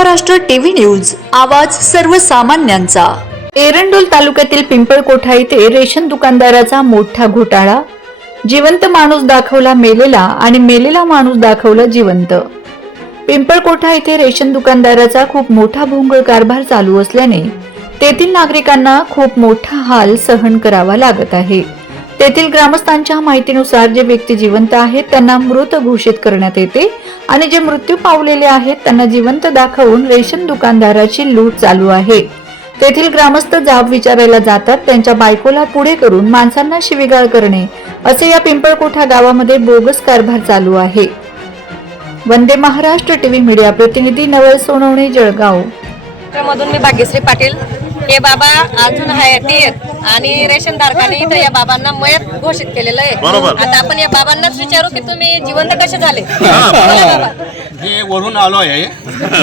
Maharashtra TV news आवाज सर्वसामान्यांचा. एरंडोल तालुक्यातील पिंपळकोठा येथे रेशन दुकानदाराचा मोठा घोटाळा. जिवंत माणूस दाखवला मेलेला आणि मेलेला माणूस दाखवला जिवंत. पिंपळकोठा येथे रेशन दुकानदाराचा खूप मोठा भोंगळ कारभार चालू असल्याने तेथील नागरिकांना खूप मोठा हाल सहन करावा लागत आहे. तेथील ग्रामस्थांच्या माहितीनुसार जे व्यक्ती जिवंत आहेत त्यांना मृत घोषित करण्यात येते. आणि जे मृत्यू पावलेले आहेत त्यांना जिवंत दाखवून रेशन दुकानदाराची लूट चालू आहे. तेथील ग्रामस्थ जाब विचारायला जातात त्यांच्या बायकोला पुढे करून माणसांना शिवीगाळ करणे असे या पिंपळकोठा गावामध्ये बोगस कारभार चालू आहे. वंदे महाराष्ट्र टीव्ही मीडिया प्रतिनिधी नवल सोनवणे जळगाव. मधून मी भाग्यश्री पाटील हे बाबा अजून हयाती आहेत आणि रेशन धारकाने इथं या बाबांना मयत घोषित केलेलं आहे. बरोबर. आता आपण या बाबांनाच विचारू की तुम्ही जिवंत कसे झाले? हा, बोला बाबा. हे वरून आलो आहे.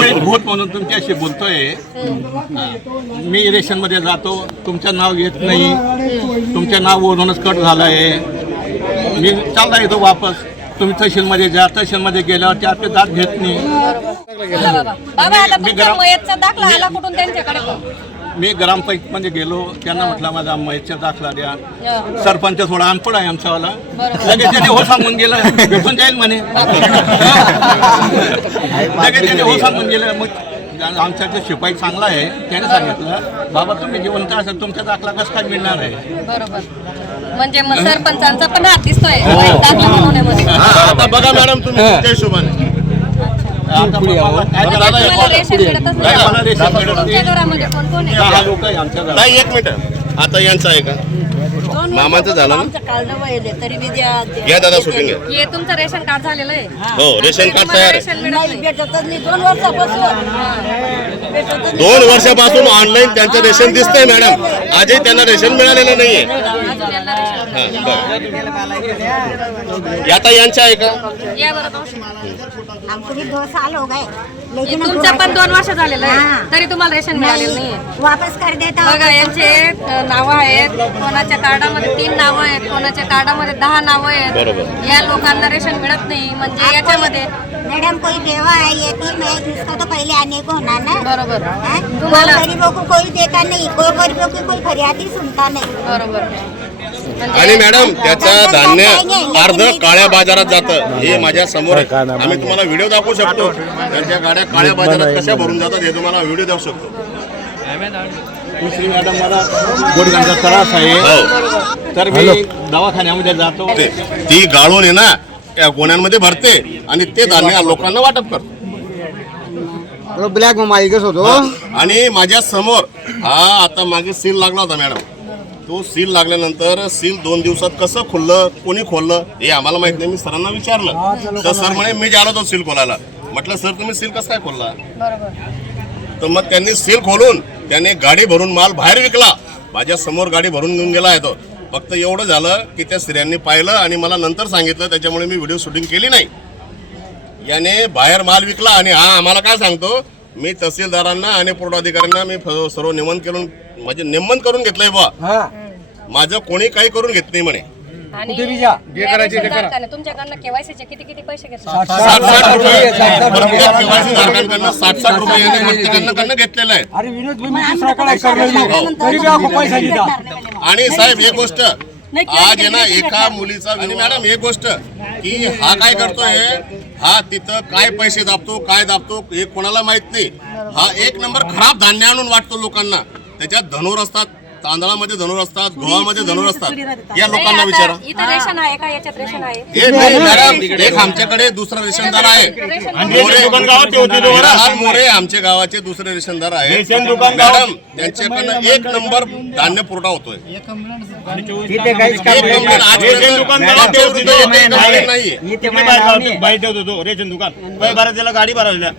मी भूत म्हणून तुमच्याशी बोलतोय. मी रेशनमध्ये जातो. तुमचं नाव येत नाही. तुमचं नाव वरूनच कट झालं आहे मी चालला येतो वापस. तुम्ही तहसीलमध्ये जा. तहसीलमध्ये गेल्यावर ते आपले दात घेत नाही. बोला बाबा. बाबा आता मी तुमच्या गरम- मयतचा दाखला आला कुठून त्यांच्याकडे? मी ग्रामपंचायतमध्ये गेलो त्यांना म्हटलं माझा मयतचा दाखला द्या. सरपंच थोडा अनपड आहे आमच्यावाला. लगेच त्याने हो सांगून गेलं. भेटून जाईल म्हणे. लगेच त्याने हो सांगून गेलं. मग आमचा जो शिपाई चांगला आहे त्याने सांगितलं बाबा तुम्ही जिवंत असेल तुमचा दाखला कसं काय मिळणार आहे? बरोबर. म्हणजे मग सरपंचांचा पण हात दिसतोय. हो. दाखला बनवण्यामध्ये आता बघा मॅडम तुम्ही तुमच्या हिशोबाने. नाही, एक मिनिट. आता यांचं आहे का? मामाचं झालं घ्या दादा घ्या. हे तुमचं रेशन कार्ड झालेलं आहे. हो. रेशन कार्ड तयार आहे. दोन वर्षापासून. ऑनलाईन त्यांचं रेशन दिसतंय मॅडम आजही त्यांना रेशन मिळालेलं नाहीये. आता यांचं आहे का. हमको भी दो साल हो गए. लेकिन हम तुमचं पण दोन वर्ष झालेलं आहे. हा. तरी तुम्हाला रेशन मिळालेलं नहीं, वापस कर देता हूँ। बघा यांचे नावं आहेत. कोणाच्या कार्डामध्ये तीन नावं आहेत कोणाच्या कार्डामध्ये दहा नावं बरोबर. आहेत या लोकांना रेशन मिळत नाही. म्हणजे याच्यामध्ये मैडम कोई बेवा है यतीम है इसका तो पहले आने को होना ना? बरोबर. हैं? तुम्हाला- कोई गरीबों को कोई देता नहीं कोई गरीबों की कोई फरियाद सुनता नहीं। बरोबर. आणि मॅडम त्याचं धान्य अर्ध काळ्या बाजारात जातं. हे माझ्यासमोर. आम्ही तुम्हाला व्हिडिओ दाखवू शकतो. त्यांच्या गाड्या काळ्या बाजारात कशा भरून जातात हे तुम्हाला व्हिडिओ दाखवू शकतो. दुसरी मॅडम मला गुडघ्यांचा त्रास आहे. हो. तर मी दवाखान्यामध्ये जातो. ते- ती गाळून आहे ना त्या गोण्यांमध्ये भरते आणि ते धान्य लोकांना वाटप करतो. ब्लॅक माईकच होतो. आणि माझ्यासमोर हा आता मागे सील लागला होता मॅडम तो सील लागल्यानंतर सील दोन दिवसात कसं खुललं कोणी खोललं हे आम्हाला माहीत नाही. मी सरांना विचारलं. तर सर म्हणे मी आलो तो सील खोलायला. म्हटलं सर तुम्ही सील कसं काय खोलला? तर मग त्यांनी सील खोलून त्याने गाडी भरून माल बाहेर विकला. माझ्यासमोर गाडी भरून घेऊन गेला आहे तो. फक्त एवढं झालं की त्या स्त्रियांनी पाहिलं आणि मला नंतर सांगितलं त्याच्यामुळे मी व्हिडिओ शूटिंग केली नाही. याने बाहेर माल विकला आणि हा आम्हाला काय सांगतो? मी तहसीलदारांना आणि पुरवठाधिकाऱ्यांना मी सर्व निमंत्रण करून म्हणजे निमंत्रण करून घेतलंय बा माझं कोणी काही करून घेत नाही म्हणे. आणि या रेशनधारकाने तुमच्याकडनं केवायसीचे किती किती पैसे घेतले? साठ साठ रुपये. प्रत्येक केवायसी धारकांकडनं साठ साठ रुपये याने प्रत्येकांकडनं घेतलेलं आहे. अरे विनोद तुम्ही दुसरा काय करणार तरी बी आपण पैसा दिला आणि साहेब एक गोष्ट. आज आहे ना एका मुलीचा आणि मॅडम एक गोष्ट की हा काय करतोय? हा तिथं काय पैसे दाबतो काय दाबतो हे कोणाला माहीत नाही. हा एक नंबर खराब धान्य आणून वाटतो लोकांना. त्याच्यात धनूर असतात तांदळामध्ये धनूर असतात गव्हामध्ये धनूर असतात. या लोकांना विचारा. आता इथं रेशन आहे का? याच्यात रेशन आहे? नाही मॅडम एक आमच्याकडे दुसरा रेशनदार आहे. मोरे मोरे आमच्या गावाचे दुसरे रेशनदार आहे मॅडम त्यांच्याकडनं एक नंबर धान्य पुरवठा होतोय. एक एक रेशन दुकान. गाडी भरवल्या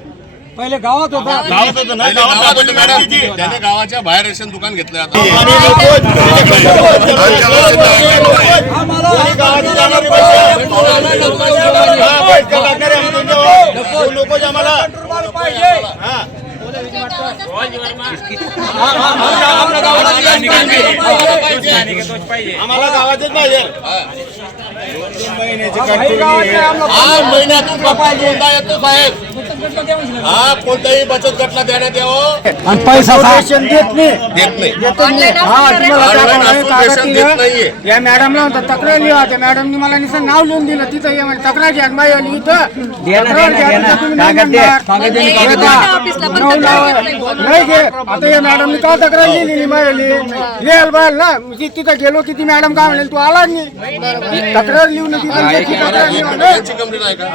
पहिले गावात होता गावात होतं ना पहिले गावात गावात होते मॅडम गाडीची. त्याने गावाच्या बाहेर रेशन दुकान घेतलं आता गावाची जाणारी पैसे. हा, पैसे टाकणारे आम्ही तुमच्यावर. दोन लोकं आम्हाला हा. आम्हाला पाहिजे हा महिन्यातून दोनदा येतो साहेब हा कोणत्याही बचत गटला देण्यात यावं. आणि पैसा रेशन देत नाही. देत नाही. ऑनलाईन हा तुम्हाला ऑनलाईन दाखवलं, कागद. देत नाहीये. या मॅडमला म्हणतात तक्रार लिहा. त्या मॅडमनी मला नुसतं नाव लिहून दिलं. तिथं ये म्हणजे तक्रार घ्या. बाई आली इथं. तक्रार घ्या. तुम्ही नाही म्हणणार. बघा, ऑफिसला पण नऊ तक्रार नावं. घेतलंय बुवा. नाही घे. आता या मॅडमनी का तक्रार लिहिली मायली लिहायला पाहिजे ना. मी तिथं गेलो की ती मॅडम काय म्हणेल? तू आला नाही. तक्रार लिहून तिथं तक्रार लिहून यांची कंप्लेंट आहे का?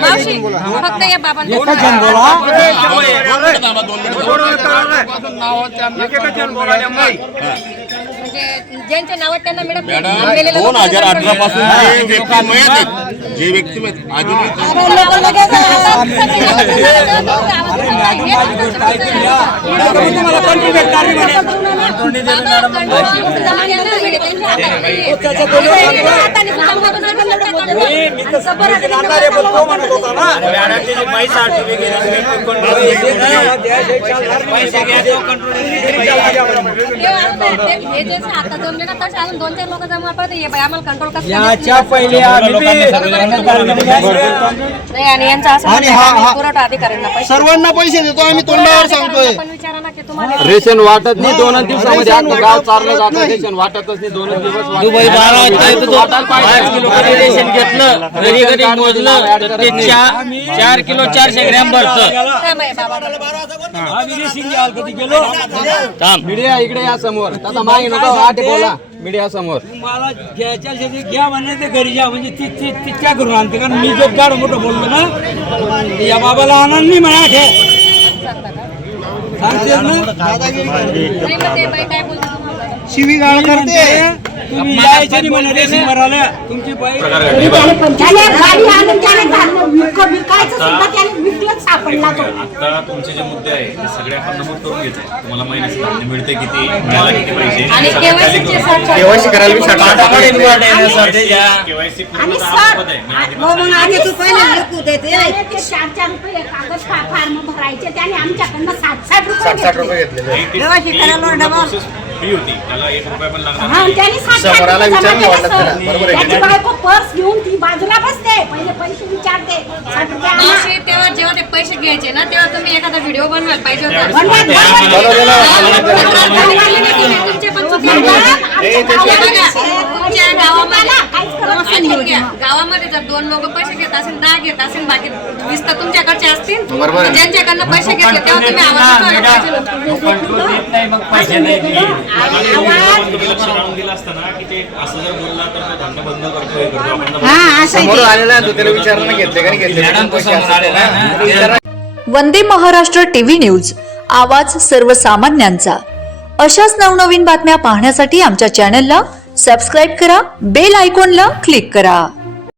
मावशी, फक्त या बाबांना थांबा, दोन मिनिटं. म्हणजे ज्यांचे मॅडम मेलेल्या दोन हजार अठरा पासून जे व्यक्ती मयत आहेत जे व्यक्ती मयत अजूनही याच्या पहिले आणि यांचा असं पुरवठा अधिकाऱ्यांना सर्वांना पैसे देतो आम्ही तोंडावर सांगतोय. रेशन वाटत नाही दोन दिवसामध्ये. आता गाव चारलं जातं रेशन वाटतच नाही दोन दिवस पाच किलो रेशन घेतलं घरी घरी मोजलं तर ते चार चार किलो चारशे ग्रॅम भरतं. थांब मीडिया इकडे या समोर. आता मागे नको आटे बोला. मीडिया समोर. मला घ्यायच्या शेती घ्या म्हणले ते घरी जा म्हणजे ती ती ती त्या करून आणते. कारण मी जो गाड मोठं बोललो ना या बाबाला आनंद नाही म्हणा तुम्हाला? शिवीगाळ करते. तुमची बाई विक विकायचं सुद्धा त्याने विकलंच सापडला तो आता तुमचे जे मुद्दे आहे ते सगळे आपण नमूद करून घेत. आहे तुम्हाला महिन्याचं धान्य मिळते किती मिळाला किती पाहिजे आणि साठ- केवायसी करायला मी केवायसी आणि पूर्ण सर पद आहे हो मग आधी तू पहिले लिखू देते ते चार चार रुपये कागद फा- फॉर्म भरायचे त्याने आमच्याकडनं साठ साठ रुपये घेतले. व्यवस्थित करायला डबल. फ्री होती. त्याला एक रुपया पण लागणार हा, नाही. त्याने साठ साठ रुपये जमा केले, सर. त्याची बायको पर्स घेऊन ती बाजूला बसते पहिले पैसे विचारते साठ रुपये आणा. मावशी, तेव्हा जेव्हा ते पैसे घ्यायचे ना तेव्हा तुम्ही एखादा व्हिडिओ बनवायला पाहिजे होता. तुमचे पण चुकी गावामध्ये दोन लोक पैसे घेत असेल दहा घेत असेल बाकी वीस तर तुमच्याकडचे असतील. ज्यांच्याकडनं पैसे घेतले तेव्हा तुम्ही आवाज उठवायला पाहिजे होता. पैसे नाही दिले. आपण तुम्ही लक्ष लावून दिलं असतं ना की ते असं जर बोलला तर तो धान्य बंद करतो हे करतो आपण हा असं आहे ते. आलेला आहे, तो त्याला विचारणं घेतले का नाही घेतले वंदे महाराष्ट्र टीव्ही न्यूज आवाज सर्वसामान्यांचा. अशाच नवनवीन बातम्या पाहण्यासाठी आमच्या चॅनलला सबस्क्राईब करा बेल आयकॉनला क्लिक करा.